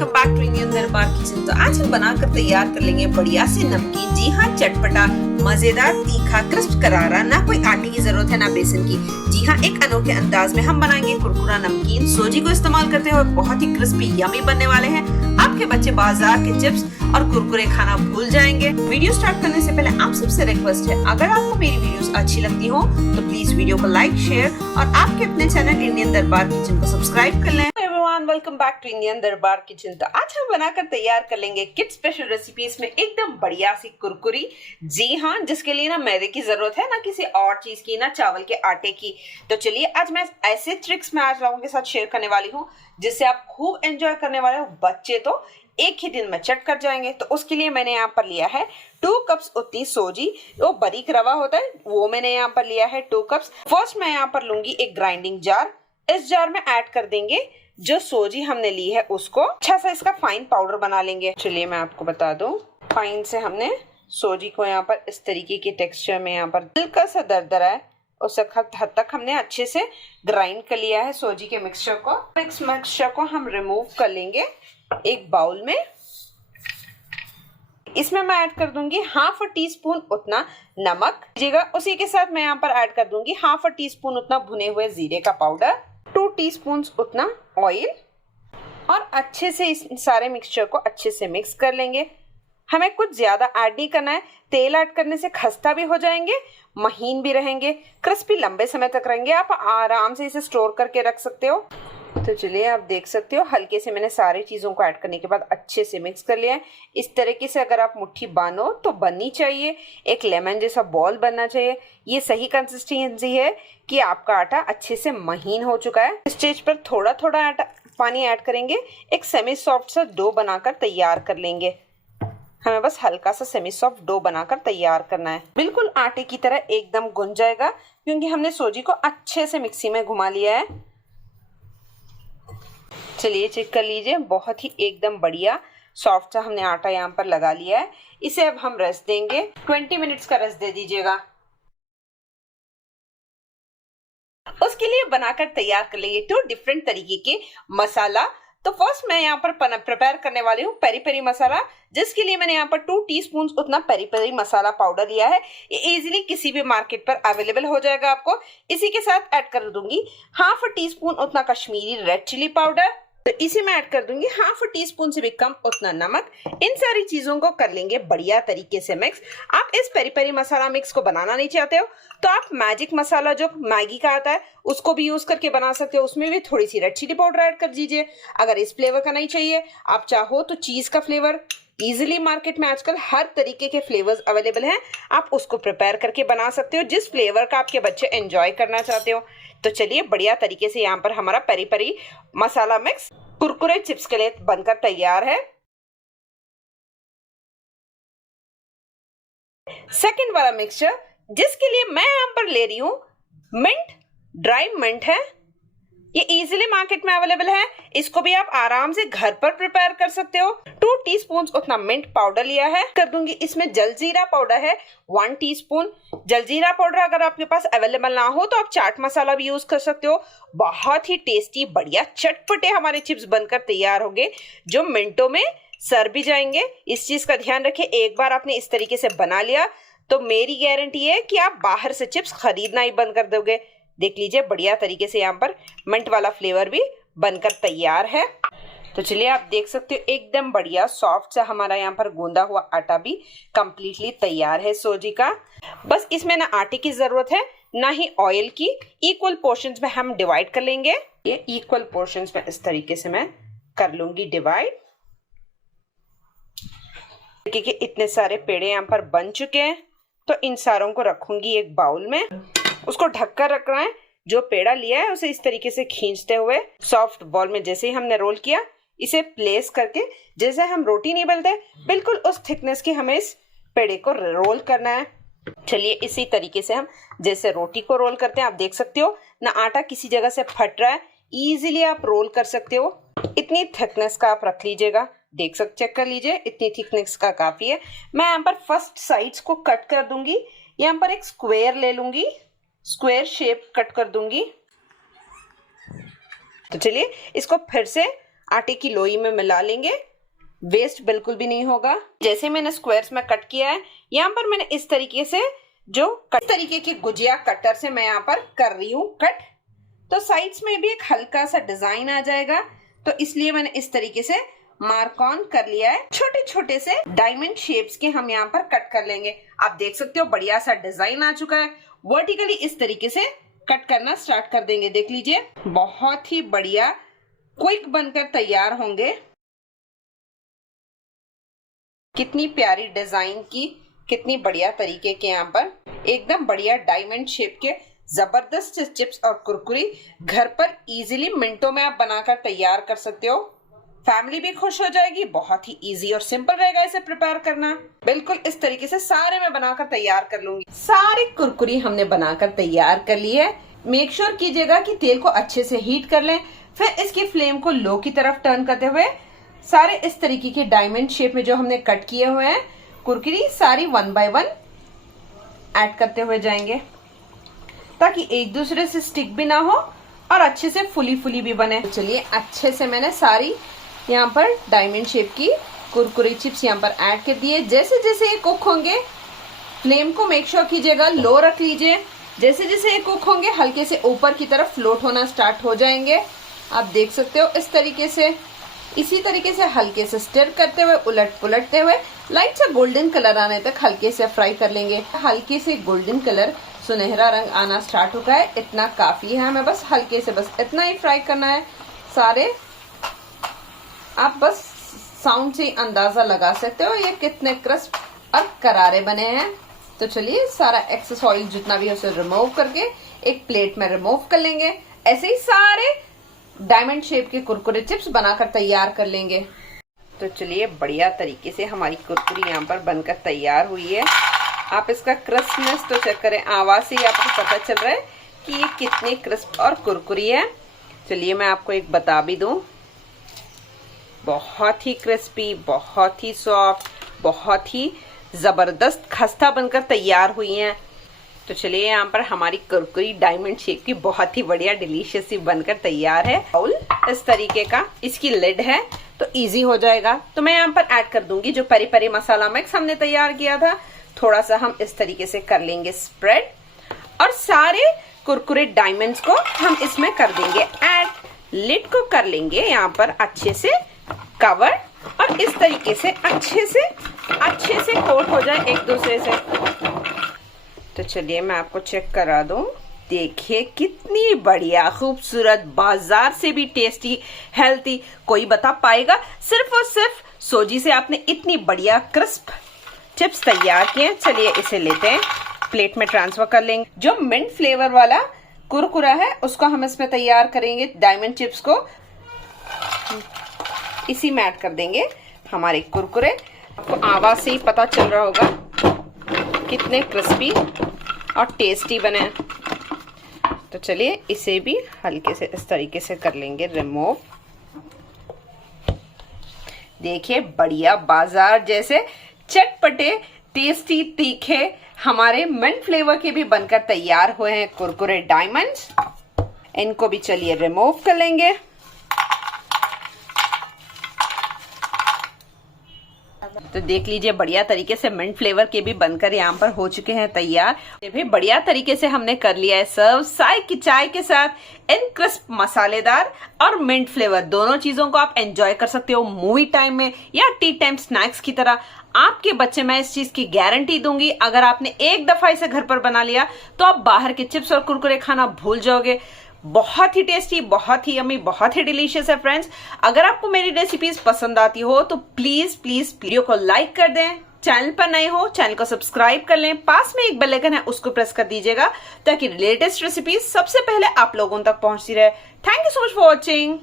Welcome back to Indian दरबार kitchen. तो आज हम बनाकर तैयार कर लेंगे बढ़िया से नमकीन। जी हाँ, चटपटा, मजेदार, तीखा, क्रिस्प, करारा। ना कोई आटे की जरूरत है ना बेसन की। जी हाँ, एक अनोखे अंदाज में हम बनाएंगे कुरकुरा नमकीन। सूजी को इस्तेमाल करते हुए बहुत ही क्रिस्पी यमी बनने वाले हैं। आपके बच्चे बाजार के चिप्स और कुरकुरे खाना भूल जाएंगे। वीडियो स्टार्ट करने से पहले आप सबसे रिक्वेस्ट है, अगर आपको मेरी वीडियोस अच्छी लगती हो तो प्लीज वीडियो को लाइक, शेयर और आपके अपने चैनल इंडियन दरबार किचन को सब्सक्राइब कर लें। वेलकम बैक टू इंडियन दरबार किचन। तो आज हम बनाकर तैयार कर लेंगे किड स्पेशल रेसिपी। इसमें एकदम बढ़िया सी कुरकुरी। जी हाँ, जिसके लिए ना मैदे की जरूरत है, ना किसी और चीज की, ना चावल के आटे की। तो चलिए आज मैं ऐसे ट्रिक्स में आज लोगों के साथ शेयर करने वाली हूँ जिससे आप खूब एंजॉय करने वाले हो। बच्चे तो एक ही दिन में चट कर जाएंगे। तो उसके लिए मैंने यहाँ पर लिया है 2 कप्स उतनी सोजी। वो बारीक रवा होता है वो मैंने यहाँ पर लिया है 2 कप्स। फर्स्ट मैं यहाँ पर लूंगी एक ग्राइंडिंग जार। इस जार में ऐड कर देंगे जो सोजी हमने ली है उसको। अच्छा सा इसका फाइन पाउडर बना लेंगे। चलिए मैं आपको बता दूं, फाइन से हमने सोजी को यहाँ पर इस तरीके के टेक्सचर में यहाँ पर हल्का सा दरदरा है उस हद तक हमने अच्छे से ग्राइंड कर लिया है सोजी के मिक्सचर को। इस मिक्सचर को हम रिमूव कर लेंगे एक बाउल में। इसमें मैं ऐड कर दूंगी ½ टी स्पून उतना नमक। उसी के साथ मैं यहाँ पर ऐड कर दूंगी ½ टी स्पून उतना भुने हुए जीरे का पाउडर, 2 टीस्पून उतना ऑयल, और अच्छे से इस सारे मिक्सचर को अच्छे से मिक्स कर लेंगे। हमें कुछ ज्यादा ऐड नहीं करना है। तेल ऐड करने से खस्ता भी हो जाएंगे, महीन भी रहेंगे, क्रिस्पी लंबे समय तक रहेंगे। आप आराम से इसे स्टोर करके रख सकते हो। तो चलिए आप देख सकते हो हल्के से मैंने सारी चीजों को ऐड करने के बाद अच्छे से मिक्स कर लिया है। इस तरीके से अगर आप मुट्ठी बांधो तो बननी चाहिए, एक लेमन जैसा बॉल बनना चाहिए। ये सही कंसिस्टेंसी है कि आपका आटा अच्छे से महीन हो चुका है। इस स्टेज पर थोड़ा थोड़ा आटा पानी ऐड करेंगे, एक सेमी सॉफ्ट सा डो बनाकर तैयार कर लेंगे। हमें बस हल्का सा सेमी सॉफ्ट डो बनाकर तैयार करना है। बिल्कुल आटे की तरह एकदम गुंज जाएगा क्योंकि हमने सोजी को अच्छे से मिक्सी में घुमा लिया है। चलिए चेक कर लीजिए, बहुत ही एकदम बढ़िया सॉफ्ट सा हमने आटा यहाँ पर लगा लिया है। इसे अब हम रेस्ट देंगे, 20 मिनट्स का रेस्ट दे दीजिएगा। उसके लिए बनाकर तैयार कर लेंगे 2 डिफरेंट तरीके के मसाला। तो फर्स्ट मैं यहाँ पर प्रिपेयर करने वाली हूँ पेरी पेरी मसाला, जिसके लिए मैंने यहाँ पर 2 टीस्पून उतना पेरी पेरी मसाला पाउडर लिया है। ये इजीली किसी भी मार्केट पर अवेलेबल हो जाएगा आपको। इसी के साथ ऐड कर दूंगी ½ टीस्पून उतना कश्मीरी रेड चिली पाउडर। तो इसी में ऐड कर दूंगी ½ टीस्पून से भी कम उतना नमक। इन सारी चीजों को कर लेंगे बढ़िया तरीके से मिक्स। आप इस पेरी पेरी मसाला मिक्स को बनाना नहीं चाहते हो तो आप मैजिक मसाला जो मैगी का आता है उसको भी यूज करके बना सकते हो। उसमें भी थोड़ी सी रेड चिली पाउडर ऐड कर दीजिए। अगर इस फ्लेवर का नहीं चाहिए, आप चाहो तो चीज का फ्लेवर, इजीली मार्केट में आजकल हर तरीके के फ्लेवर्स अवेलेबल हैं, आप उसको प्रिपेयर करके बना सकते हो जिस फ्लेवर का आपके बच्चे एंजॉय करना चाहते हो। तो चलिए बढ़िया तरीके से यहाँ पर हमारा पेरी पेरी मसाला मिक्स कुरकुरे चिप्स के लिए बनकर तैयार है। सेकंड वाला मिक्सचर, जिसके लिए मैं यहाँ पर ले रही हूँ मिंट, ड्राई मिंट है। ये इजीली मार्केट में अवेलेबल है। इसको भी आप आराम से घर पर प्रिपेयर कर सकते हो। 2 टीस्पून उतना मिंट पाउडर लिया है। कर दूंगी इसमें जलजीरा पाउडर है 1 टीस्पून। जलजीरा पाउडर अगर आपके पास अवेलेबल ना हो तो आप चाट मसाला भी यूज कर सकते हो। बहुत ही टेस्टी बढ़िया चटपटे हमारे चिप्स बनकर तैयार होंगे जो मिनटों में सर भी जाएंगे। इस चीज का ध्यान रखें, एक बार आपने इस तरीके से बना लिया तो मेरी गारंटी है कि आप बाहर से चिप्स खरीदना ही बंद कर दोगे। देख लीजिए बढ़िया तरीके से यहाँ पर मिंट वाला फ्लेवर भी बनकर तैयार है। तो चलिए आप देख सकते हो एकदम बढ़िया सॉफ्ट सा हमारा यहाँ पर गूंदा हुआ आटा भी कंप्लीटली तैयार है सोजी का। बस इसमें ना आटे की जरूरत है ना ही ऑयल की। इक्वल पोर्शंस में हम डिवाइड कर लेंगे। ये इक्वल पोर्शंस में इस तरीके से मैं कर लूंगी डिवाइड। क्योंकि इतने सारे पेड़े यहाँ पर बन चुके हैं तो इन सारों को रखूंगी एक बाउल में। उसको ढककर रखना है। जो पेड़ा लिया है उसे इस तरीके से खींचते हुए सॉफ्ट बॉल में जैसे ही हमने रोल किया, इसे प्लेस करके जैसे हम रोटी नहीं बेलते बिल्कुल उस थिकनेस की हमें इस पेड़े को रोल करना है। चलिए इसी तरीके से हम जैसे रोटी को रोल करते हैं, आप देख सकते हो ना आटा किसी जगह से फट रहा है, इजीली आप रोल कर सकते हो। इतनी थिकनेस का आप रख लीजिएगा। देख सकते, चेक कर लीजिए इतनी थिकनेस का काफी है। मैं यहाँ पर फर्स्ट साइड्स को कट कर दूंगी। यहाँ पर एक स्क्वायर ले लूंगी, स्क्वायर शेप कट कर दूंगी। तो चलिए इसको फिर से आटे की लोई में मिला लेंगे, वेस्ट बिल्कुल भी नहीं होगा। जैसे मैंने स्क्वायर्स में कट किया है, यहाँ पर मैंने इस तरीके से इस तरीके की गुजिया कटर से मैं यहाँ पर कर रही हूँ कट, तो साइड्स में भी एक हल्का सा डिजाइन आ जाएगा, तो इसलिए मैंने इस तरीके से मार्क ऑन कर लिया है। छोटे छोटे से डायमंड शेप्स के हम यहाँ पर कट कर लेंगे। आप देख सकते हो बढ़िया सा डिजाइन आ चुका है। वर्टिकली इस तरीके से कट करना स्टार्ट कर देंगे। देख लीजिए बहुत ही बढ़िया क्विक बनकर तैयार होंगे। कितनी प्यारी डिजाइन की, कितनी बढ़िया तरीके के यहाँ पर एकदम बढ़िया डायमंड शेप के जबरदस्त चिप्स और कुरकुरी घर पर इजीली मिनटों में आप बनाकर तैयार कर सकते हो। फैमिली भी खुश हो जाएगी। बहुत ही इजी और सिंपल रहेगा इसे प्रिपेयर करना। बिल्कुल इस तरीके से सारे मैं बनाकर तैयार कर लूंगी। सारी कुरकुरी हमने बनाकर तैयार कर ली है। मेक श्योर कीजिएगा कि तेल को अच्छे से हीट कर लें, फिर इसकी फ्लेम को लो की तरफ टर्न करते हुए सारे इस तरीके के डायमंड शेप में जो हमने कट किए हुए हैं कुरकुरी सारी 1 बाय 1 ऐड करते हुए जाएंगे, ताकि एक दूसरे से स्टिक भी ना हो और अच्छे से फुली फुली भी बने। चलिए अच्छे से मैंने सारी यहाँ पर डायमंड शेप की कुरकुरी चिप्स यहाँ पर ऐड कर दिए। जैसे जैसे ये कुक होंगे फ्लेम को मेक श्योर कीजिएगा लो रख लीजिए। जैसे जैसे ये कुक होंगे हल्के से ऊपर की तरफ फ्लोट होना स्टार्ट हो जाएंगे। आप देख सकते हो इस तरीके से। इसी तरीके से हल्के से स्टिर करते हुए उलट पुलटते हुए लाइट सा गोल्डन कलर आने तक हल्के से फ्राई कर लेंगे। हल्के से गोल्डन कलर सुनहरा रंग आना स्टार्ट हो गया है, इतना काफी है। हमें बस हल्के से बस इतना ही फ्राई करना है सारे। आप बस साउंड से अंदाजा लगा सकते हो ये कितने क्रिस्प और करारे बने हैं। तो चलिए सारा एक्सेस ऑयल जितना भी है उसे रिमूव करके एक प्लेट में रिमूव कर लेंगे। ऐसे ही सारे डायमंड शेप के कुरकुरे चिप्स बनाकर तैयार कर लेंगे। तो चलिए बढ़िया तरीके से हमारी कुरकुरी यहाँ पर बनकर तैयार हुई है। आप इसका क्रिस्पनेस तो चेक करें, आवाज से ही आपको पता चल रहा है कि ये कितनी क्रिस्प और कुरकुरी है। चलिए मैं आपको एक बता भी दूं, बहुत ही क्रिस्पी, बहुत ही सॉफ्ट, बहुत ही जबरदस्त खस्ता बनकर तैयार हुई हैं। तो चलिए यहाँ पर हमारी कुरकुरी डायमंड शेप की बहुत ही बढ़िया डिलीशियस सी बनकर तैयार है। बाउल इस तरीके का, इसकी लिड है तो इजी हो जाएगा। तो मैं यहाँ पर ऐड कर दूंगी जो परी परी मसाला मिक्स हमने तैयार किया था। थोड़ा सा हम इस तरीके से कर लेंगे स्प्रेड और सारे कुरकुरे डायमंड्स को हम इसमें कर देंगे ऐड। लिड को कर लेंगे यहाँ पर अच्छे से कवर और इस तरीके से अच्छे से कोट हो जाए एक दूसरे से। तो चलिए मैं आपको चेक करा दूं। देखिए कितनी बढ़िया खूबसूरत, बाजार से भी टेस्टी, हेल्थी। कोई बता पाएगा सिर्फ और सिर्फ सोजी से आपने इतनी बढ़िया क्रिस्प चिप्स तैयार किए। चलिए इसे लेते हैं, प्लेट में ट्रांसफर कर लेंगे। जो मिंट फ्लेवर वाला कुरकुरा है उसको हम इसमें तैयार करेंगे। डायमंड चिप्स को इसी में ऐड कर देंगे हमारे कुरकुरे। आपको आवाज से ही पता चल रहा होगा कितने क्रिस्पी और टेस्टी बने। तो चलिए इसे भी हल्के से इस तरीके से कर लेंगे रिमूव। देखिए बढ़िया बाजार जैसे चटपटे, टेस्टी, तीखे हमारे मिंट फ्लेवर के भी बनकर तैयार हुए हैं कुरकुरे डायमंड्स। इनको भी चलिए रिमूव कर लेंगे। तो देख लीजिए बढ़िया तरीके से मिंट फ्लेवर के भी बनकर यहाँ पर हो चुके हैं तैयार। ये भी बढ़िया तरीके से हमने कर लिया है सर्व चाय की चाय के साथ। इन क्रिस्प, मसालेदार और मिंट फ्लेवर दोनों चीजों को आप एंजॉय कर सकते हो मूवी टाइम में या टी टाइम स्नैक्स की तरह। आपके बच्चे, मैं इस चीज की गारंटी दूंगी, अगर आपने एक दफा इसे घर पर बना लिया तो आप बाहर के चिप्स और कुरकुरे खाना भूल जाओगे। बहुत ही टेस्टी, बहुत ही यम्मी, बहुत ही डिलीशियस है फ्रेंड्स। अगर आपको मेरी रेसिपीज पसंद आती हो तो प्लीज प्लीज वीडियो को लाइक कर दें। चैनल पर नए हो चैनल को सब्सक्राइब कर लें। पास में एक बेल आइकन है उसको प्रेस कर दीजिएगा ताकि लेटेस्ट रेसिपीज सबसे पहले आप लोगों तक पहुंचती रहे। Thank you so much for watching.